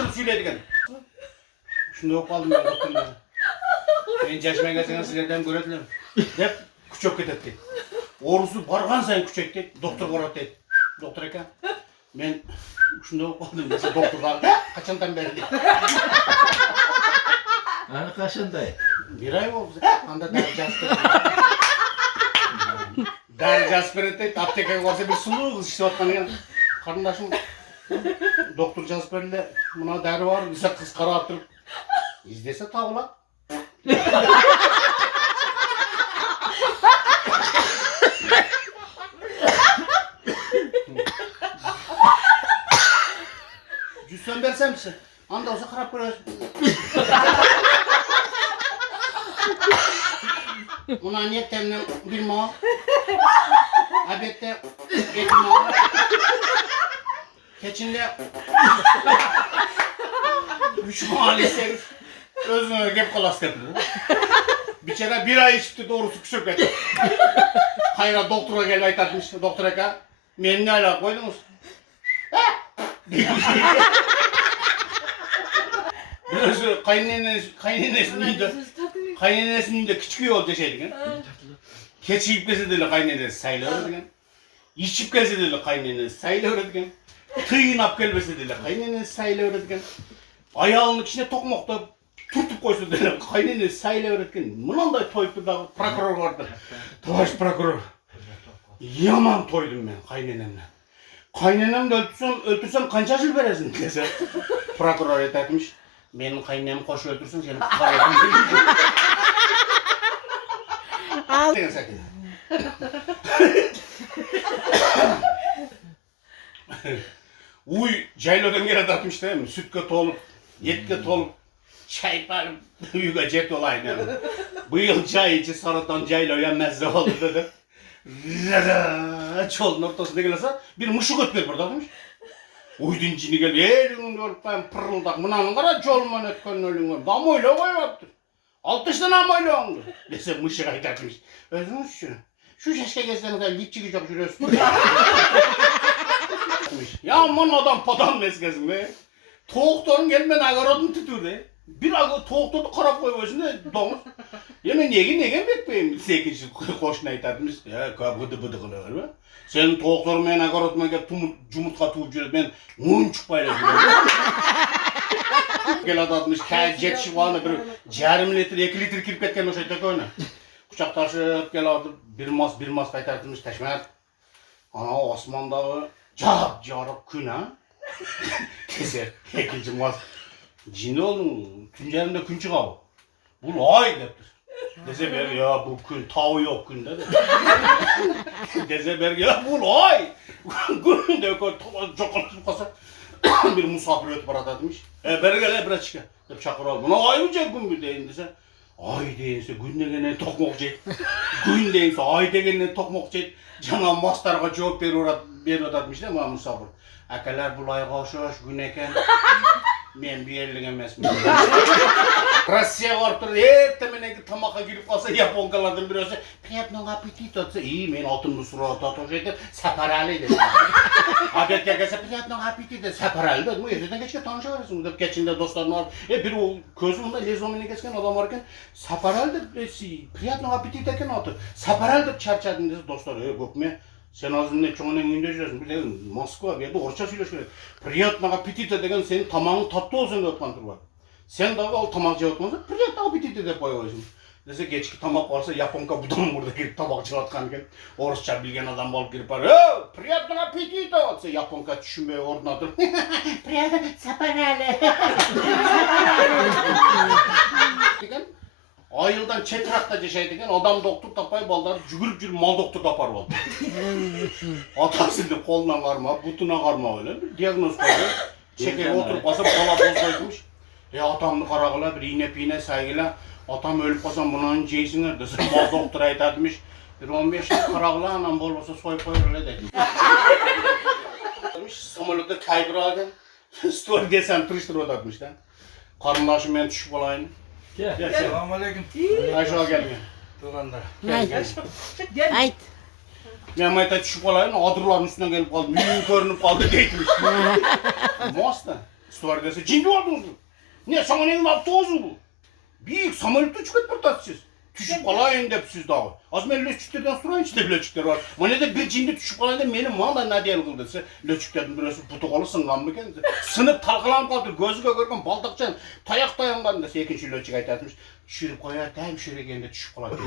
Şaşkırıp söyledigen. Şunda yok kaldım ben doktorlar. Ben yaşıma gelsen sizlerden görediler. Dep küçük ketedi. Orusu bargan sayın küçekti. Doktor korattı. Doktor eken. Ben şunda yok kaldım. Mesela doktorlar kaçandan beri değil. Hani kaşınday? Bir ay oldu. Anda Dar Jasper'de apteka varsa bir sulu kız işte atmanı kardeşim doktor Jasper'le buna deri var bize kız kara attırıp izlese tavla. Cüssen versem misin? Anda olsa karap görüyorsun. Buna niyetemle bir mal. Elbette bir mal. Keçinde 3 maalesef özüne gep kalas yapıldı. Bir kere bir ay içti doğrusu küçük etti. Hayra doktora gel aytarmış. Doktora ka men ne ala koydunuz? Biraz kaynenesinin de küçük yol deşeydik. Keçi ipkesi dedi kaynenesi sayılır dedi. İçip gelse dedi kaynenesi sayılır dedi. Tıyın ap gelmesi dedi kaynenesi sayılır dedi. Ayağının içine tokmakta turtup koysun dedi kaynenesi sayılır dedi. Bundan da toyup da prokuror vardı. Baş prokuror. Yaman toydum ben kaynenemle. Kaynenem de öldürsem kança yıl veresin dese. Prokuror etmiş. Benim kaynenemi koş öldürsün seni kutlar edin. Sakın. Uy, caylodan geri atmış değil mi? Sütka tolup, yetka tolup, çay parıp, uyuga jet olayın yani. Bu yıl çay içi sarıdan caylo yenmezdi oldu dedi. Çolun ortasında gelirse bir muşuk ötker burada demiş. Uydun cini gelip, elin görüp ben pırıldak, mınanın kara çolman ötkenin ölün var. Damoyla koymaktır. 60 tane amoyla ondu. Dese muşuk aytartmış. Özünüz şu şaşka gezden de lip çıkacak şurası. Ya aman adam padan mezgezim be. Toğuktorun gelmen agarodun tuturdu. Bir toğuktordu karap koyuyorsun da domuz. Yemen negen bekmeyeyim. Sekinci koşuna aytartmış. Ya bıdı kılıyor be. Sen toğuktorun men agaroduma gel cumurtka tuğup jürüp ben unçuk paylaşıyorum. Gel adatmış, jet şıvanı bir yarım litre, 2 litre kirip ketken o şeyde koyuna. Kucak taşıp gel adı bir mas kaytartmış teşmer. Ana Osman'dağı cap jarıp gün ha. Keser, ikinci mas. Cini oldun, tüncerimde gün çıkağı. Bu ay deptir. Dese ber ya bu gün tağı yok gün dedi. Dese ber ya bu ay. Gün de koy çokalıp kasa. Bir misafir ötüp aratadmış. Beri gel biraz çıkar. Hep çakır al. Buna ay mı cek gün mü deyin dese. Ay deyinse gün degene tokmok cek. Gün deyinse ay degene tokmok cek. Cana mastarga cevap veriyordatmış değil mi misafir? Akalar bulay koşuş gün eken. Men bir yerlik emesmiyim. Rossiya varıp durdu. Ertemene tamaka girip kalsa Japonkalardan birisi "Приятного аппетита" atsa iyi men altın surat atış edip saparali dedi. Adetke gelse "Приятного аппетита" saparali dedim. Erteden geçke tanışıverirsin deyip geçinde dostlarım var. Bir o közümde lezomine geçken adam varken saparali dedi. "Приятного аппетита" eken atı. Saparali deyip çarçadın dedi dostlar. Gökme sen ağzında çoğunun önünde жүресің. Bir de Moskva bir yerde orça söyleşiyor. "Приятного аппетита" degen senin tamamın tatlı olsun deyip var. Sen daha al tamak cevaplamazsa "Приятного аппетита" deyip koyuyorsun. Dese geçki tamak varsa Japonka budan burada girip tabak çılatkanken Orusça bilgen adam balıp girip var. "Приятного аппетита" atsa Japonka düşünmeye ordunadır. "Приятного saparale." Degen ayıldan çetrakta şey degen adam doktor tapay ballar cügürüp mal doktor tapar oldu. Atasını koluna karma, butuna karma öyle bir diagnoz koydu. Şekeri oturup basıp kola bozmaymış. Atamını karagıla bir iğne saygıyla atam ölüp kalsam bunun ceysinler dese mal doktora aytartmış. Bir 15 yıl karagıla anam bol olsa soy koyur öyle dedi. Samolyotta kaygıraken story desem tırıştırıp atatmış da. Karınlaşım ben düşüp olayını. Gel. Selamun aleyküm. Aşağı gelmiyor. Dolanlar. Ayt. Ben mayta düşüp olayını adırların üstüne gelip kaldı. Mühim görünüp kaldı değilmiş. Mosta. Stüardesi cindi oldunuz mu? Ne sana neyin altı ozu bu? Büyük samolyotda uçup etip siz. Düşüp kalayın dep siz dağı. Az men löçüklerden sorayın işte löçükler var. Bana da bir cindi düşüp kalayın da benim valla ne diyelim kıldırsa. Löçüklerden birisi putukalı sıngan mı kendisi. Sınıp talkalanıp kaldı gözüge görken baldakçan tayak dayangan dese ikinci löçük aytartmış. Düşürüp koyar hem şöyle geldi düşüp kalayın.